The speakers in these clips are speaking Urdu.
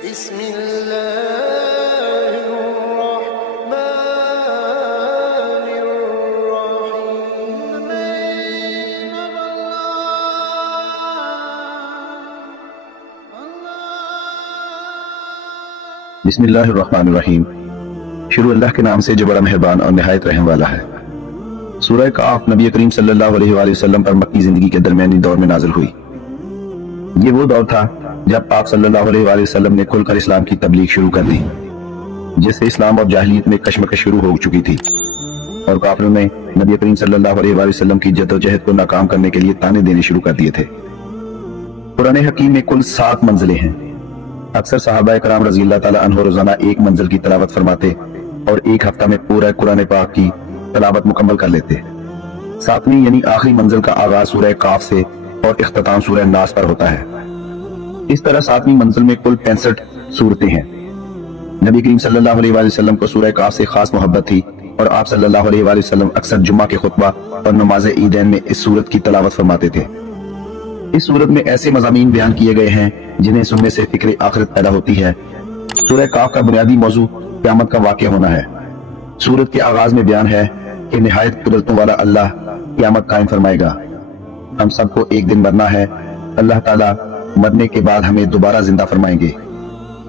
بسم الله الرحمن الرحيم. بسم اللہ الرحمن الرحیم. شروع اللہ کے نام سے جو بڑا مہربان اور نہایت رحم والا ہے. سورہ کاف نبی کریم صلی اللہ علیہ وآلہ وسلم پر مکی زندگی کے درمیانی دور میں نازل ہوئی. یہ وہ دور تھا جب آپ صلی اللہ علیہ وآلہ وسلم نے کھل کر اسلام کی تبلیغ شروع کر دی، جس سے اسلام اور جاہلیت میں کشمکش شروع ہو چکی تھی، اور کافروں نے نبی کریم صلی اللہ علیہ وآلہ وسلم کی جدوجہد کو ناکام کرنے کے لیے تانے دینے شروع کر دیے تھے. قرآن حکیم میں کل 7 منزلیں ہیں. اکثر صحابہ کرام رضی اللہ تعالیٰ عنہ روزانہ ایک منزل کی تلاوت فرماتے اور ایک ہفتہ میں پورا قرآن پاک کی تلاوت مکمل کر لیتے. 7ویں یعنی آخری منزل کا آغاز سورہ کاف سے اور اختتام سورہ ناس پر ہوتا ہے. اس طرح 7ویں منزل میں کل 65 سورتیں ہیں. نبی کریم صلی اللہ علیہ وآلہ وسلم کو سورہ کاف سے خاص محبت تھی، اور آپ صلی اللہ علیہ وآلہ وسلم اکثر جمعہ کے خطبہ اور نماز عیدین میں اس سورت کی تلاوت فرماتے تھے. اس سورت میں ایسے مضامین بیان کیے گئے ہیں جنہیں سننے سے فکر آخرت پیدا ہوتی ہے. سورہ کاف کا بنیادی موضوع قیامت کا واقعہ ہونا ہے. سورت کے آغاز میں بیان ہے کہ نہایت قدرتوں والا اللہ قیامت قائم فرمائے گا. ہم سب کو ایک دن مرنا ہے. اللہ تعالیٰ مرنے کے بعد ہمیں دوبارہ زندہ فرمائیں گے.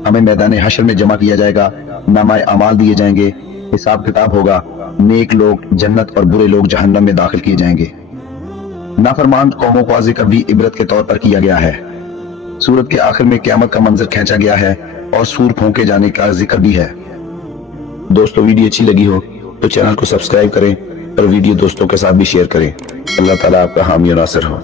ہمیں میدان حشر میں جمع کیا جائے گا. نامہ اعمال دیے جائیں گے. حساب کتاب ہوگا. نیک لوگ جنت اور برے لوگ جہنم میں داخل کیے جائیں گے. نافرمان قوموں کا ذکر بھی عبرت کے طور پر کیا گیا ہے. سورت کے آخر میں قیامت کا منظر کھینچا گیا ہے اور سور پھونکے جانے کا ذکر بھی ہے. دوستو، ویڈیو اچھی لگی ہو تو چینل کو سبسکرائب کریں اور ویڈیو دوستوں کے ساتھ بھی شیئر کریں. اللہ تعالیٰ آپ کا حامی و ناصر ہو.